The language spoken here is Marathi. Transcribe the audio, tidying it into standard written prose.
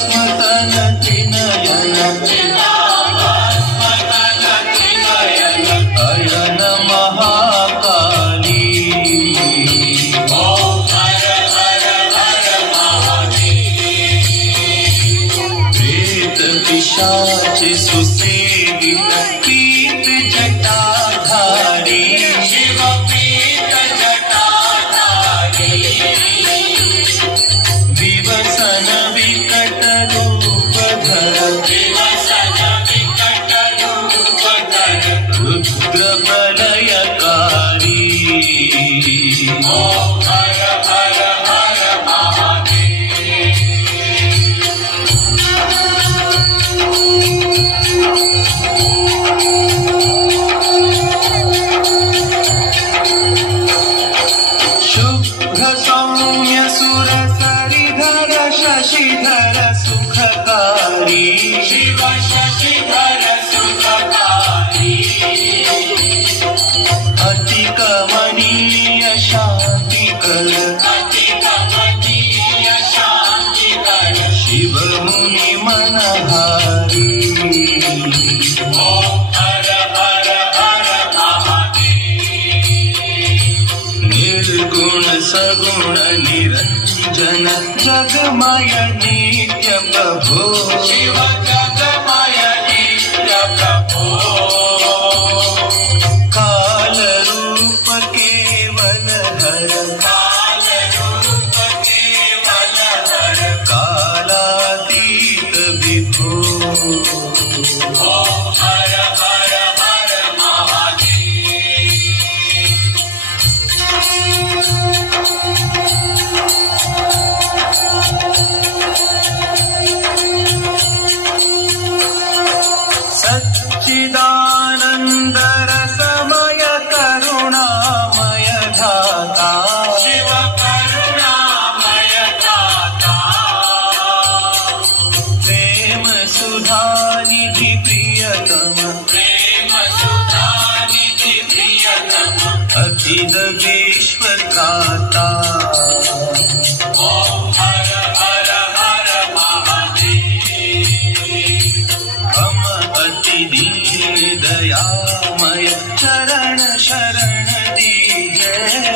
भस्मतन त्रिनयन अयन महाकाली प्रेत पिशाच सुसेवित पीत जटाधारी शिव पीत जटाधारी विवसन विकट रूपधर रुद्र प्रलयकारी शुभ्र सौम्य सुर सरिधर शशिधर सुखकारी शिव शशिधर सुखकारी अति कमनीय शांतिकर शिव मुनि मनहारी निर्गुण सगुण निरंजन जगमय नित्य प्रभो शिव जगमय नित्य प्रभो काल रूप केवल हर कालातीत विभो सच्चिदानंद रसमय करुणामय धाता शिव करुणामय धाता प्रेम सुधा निधि प्रियतम अखिल विश्व त्राता